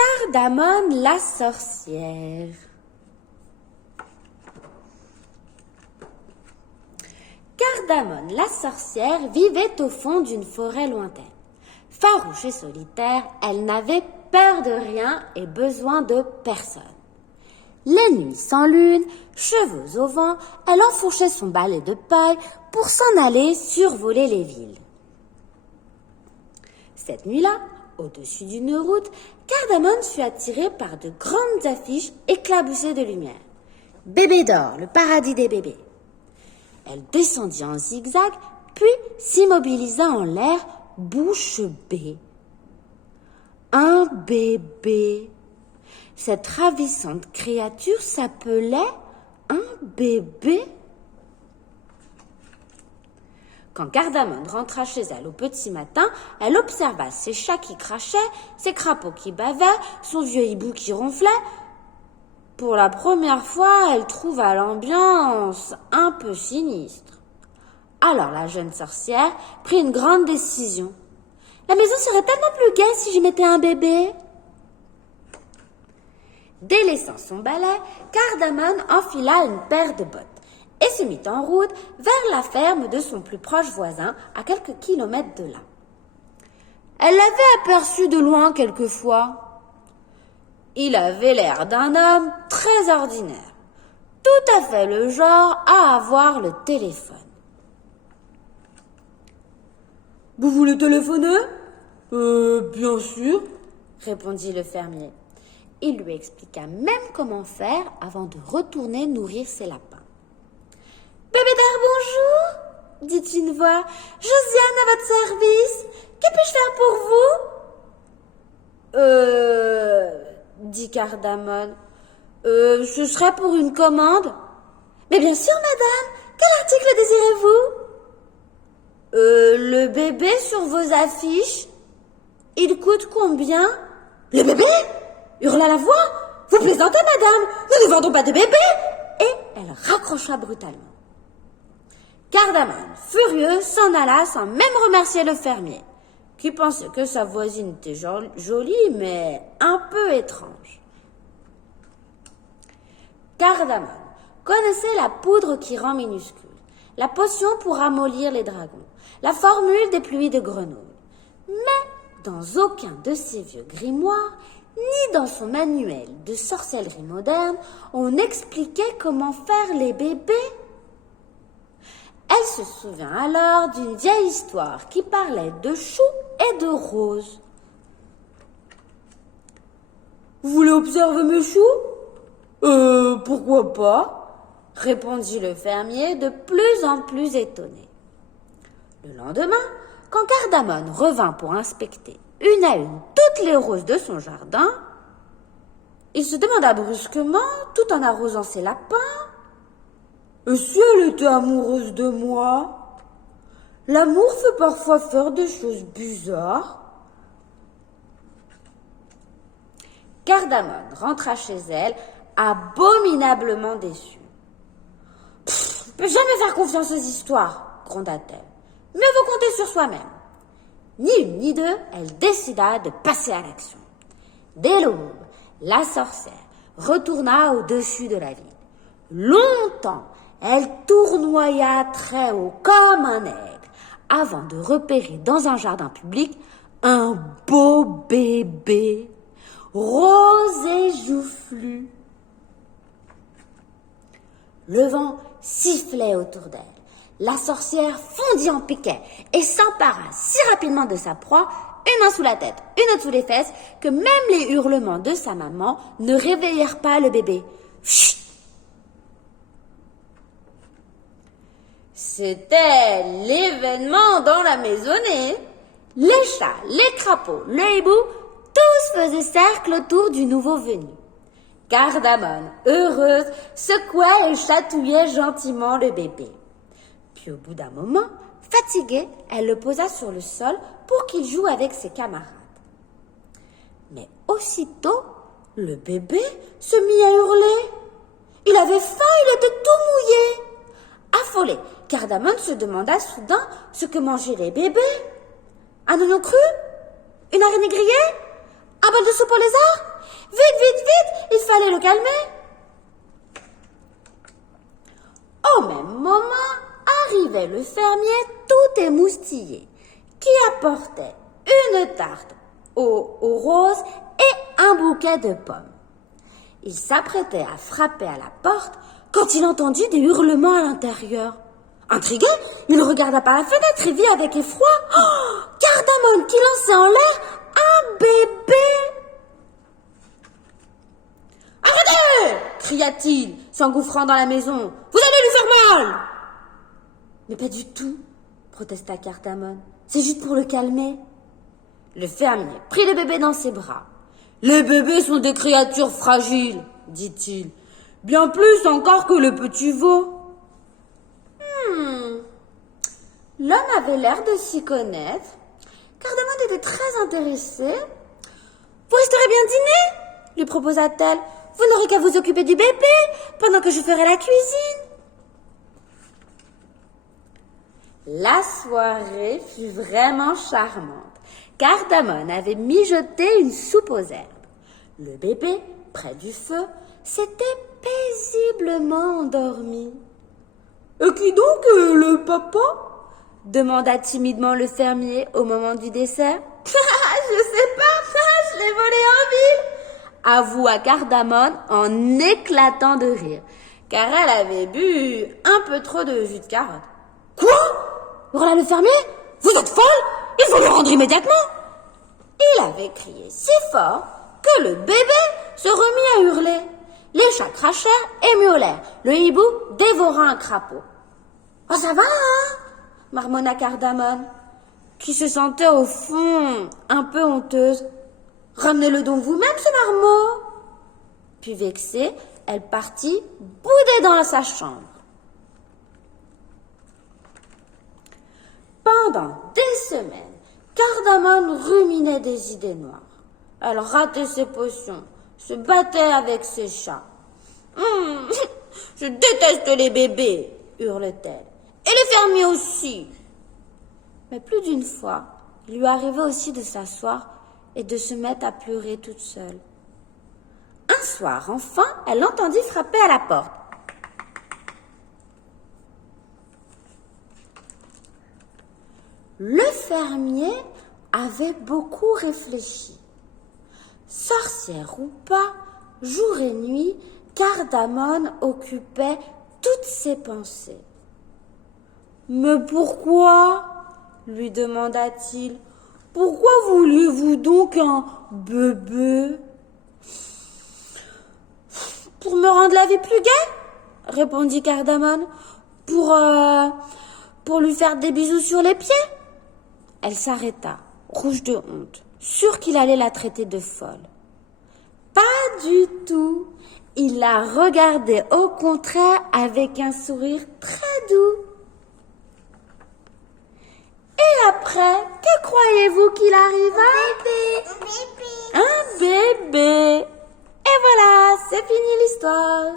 Cardamone la sorcière. Cardamone la sorcière vivait au fond d'une forêt lointaine. Farouche et solitaire, elle n'avait peur de rien et besoin de personne. Les nuits sans lune, cheveux au vent, elle enfourchait son balai de paille pour s'en aller survoler les villes. Cette nuit-là, au-dessus d'une route, Cardamone fut attirée par de grandes affiches éclaboussées de lumière. Bébé d'or, le paradis des bébés. Elle descendit en zigzag, puis s'immobilisa en l'air, bouche bée. Un bébé. Cette ravissante créature s'appelait un bébé. Quand Cardamone rentra chez elle au petit matin, elle observa ses chats qui crachaient, ses crapauds qui bavaient, son vieux hibou qui ronflait. Pour la première fois, elle trouva l'ambiance un peu sinistre. Alors la jeune sorcière prit une grande décision. La maison serait tellement plus gaie si j'y mettais un bébé. Délaissant son balai, Cardamone enfila une paire de bottes et se mit en route vers la ferme de son plus proche voisin, à quelques kilomètres de là. Elle l'avait aperçu de loin quelquefois. Il avait l'air d'un homme très ordinaire, tout à fait le genre à avoir le téléphone. « Vous voulez téléphoner ? Bien sûr, » répondit le fermier. Il lui expliqua même comment faire avant de retourner nourrir ses lapins. « Bébé d'or, bonjour !» dit une voix. « Josiane à votre service. Que puis-je faire pour vous ?» dit Cardamone. Ce serait pour une commande. »« Mais bien sûr, madame. Quel article désirez-vous ?»« Le bébé sur vos affiches. Il coûte combien ?»« Le bébé ?» hurla la voix. « Vous plaisantez, madame. Nous ne vendons pas de bébé !» Et elle raccrocha brutalement. Cardamone, furieux, s'en alla sans même remercier le fermier, qui pensait que sa voisine était jolie, mais un peu étrange. Cardamone connaissait la poudre qui rend minuscule, la potion pour ramollir les dragons, la formule des pluies de grenouilles. Mais dans aucun de ses vieux grimoires, ni dans son manuel de sorcellerie moderne, on expliquait comment faire les bébés. Elle se souvint alors d'une vieille histoire qui parlait de choux et de roses. « Vous voulez observer mes choux ? Pourquoi pas ?» répondit le fermier de plus en plus étonné. Le lendemain, quand Cardamone revint pour inspecter une à une toutes les roses de son jardin, il se demanda brusquement, tout en arrosant ses lapins, « Et si elle était amoureuse de moi ? L'amour fait parfois faire des choses bizarres. » Cardamone rentra chez elle, abominablement déçue. « Je ne peux jamais faire confiance aux histoires, » gronda-t-elle. « Mieux vaut compter sur soi-même. » Ni une ni deux, elle décida de passer à l'action. Dès l'aube, la sorcière retourna au-dessus de la ville. Longtemps, elle tournoya très haut comme un aigle avant de repérer dans un jardin public un beau bébé, rose et joufflu. Le vent sifflait autour d'elle. La sorcière fondit en piquet et s'empara si rapidement de sa proie, une main sous la tête, une autre sous les fesses, que même les hurlements de sa maman ne réveillèrent pas le bébé. Chut! C'était l'événement dans la maisonnée. Les chats, les crapauds, le hibou, tous faisaient cercle autour du nouveau venu. Cardamone, heureuse, secouait et chatouillait gentiment le bébé. Puis au bout d'un moment, fatiguée, elle le posa sur le sol pour qu'il joue avec ses camarades. Mais aussitôt, le bébé se mit à hurler. Il avait faim, il était tout mouillé. Affolée, Cardamone se demanda soudain ce que mangeaient les bébés. Un oignon cru ? Une araignée grillée ? Un bol de soupe au lézard? Vite, vite, vite, il fallait le calmer. Au même moment, arrivait le fermier tout émoustillé, qui apportait une tarte aux roses et un bouquet de pommes. Il s'apprêtait à frapper à la porte quand il entendit des hurlements à l'intérieur. Intrigué, il regarda par la fenêtre et vit avec effroi Cardamone qui lançait en l'air un bébé. « Arrêtez !» cria-t-il, s'engouffrant dans la maison. « Vous allez lui faire mal !»« Mais pas du tout, » protesta Cardamone. « C'est juste pour le calmer. » Le fermier prit le bébé dans ses bras. « Les bébés sont des créatures fragiles, dit-il. Bien plus encore que le petit veau. » L'homme avait l'air de s'y connaître. Cardamone était très intéressée. « Vous resterez bien dîner ?» lui proposa-t-elle. « Vous n'aurez qu'à vous occuper du bébé pendant que je ferai la cuisine. » La soirée fut vraiment charmante. Cardamone avait mijoté une soupe aux herbes. Le bébé, près du feu, s'était paisiblement endormi. « Et qui donc est le papa ?» demanda timidement le fermier au moment du dessert. « Je sais pas, je l'ai volé en ville !» avoua Cardamone en éclatant de rire, car elle avait bu un peu trop de jus de carotte. « Quoi ?» hurla le fermier. « Vous êtes folle? Il faut le rendre immédiatement !» Il avait crié si fort que le bébé se remit à hurler. Les chats crachèrent et miaulèrent, le hibou dévora un crapaud. « Oh, ça va, hein ?» marmonna Cardamone, qui se sentait au fond un peu honteuse. « Ramenez-le donc vous-même, ce marmot !» Puis vexée, elle partit bouder dans sa chambre. Pendant des semaines, Cardamone ruminait des idées noires. Elle ratait ses potions, se battait avec ses chats. « Je déteste les bébés !» hurle-t-elle. « Et les fermiers aussi !» Mais plus d'une fois, il lui arrivait aussi de s'asseoir et de se mettre à pleurer toute seule. Un soir, enfin, elle entendit frapper à la porte. Le fermier avait beaucoup réfléchi. Sorcière ou pas, jour et nuit, Cardamone occupait toutes ses pensées. « Mais pourquoi ?» lui demanda-t-il. « Pourquoi vouliez-vous donc un bébé ?»« Pour me rendre la vie plus gaie, » répondit Cardamone. « Pour lui faire des bisous sur les pieds. » Elle s'arrêta, rouge de honte, sûre qu'il allait la traiter de folle. Pas du tout. Il la regardait au contraire avec un sourire très doux. Et après, que croyez-vous qu'il arriva? Un bébé. Un bébé. Et voilà, c'est fini l'histoire.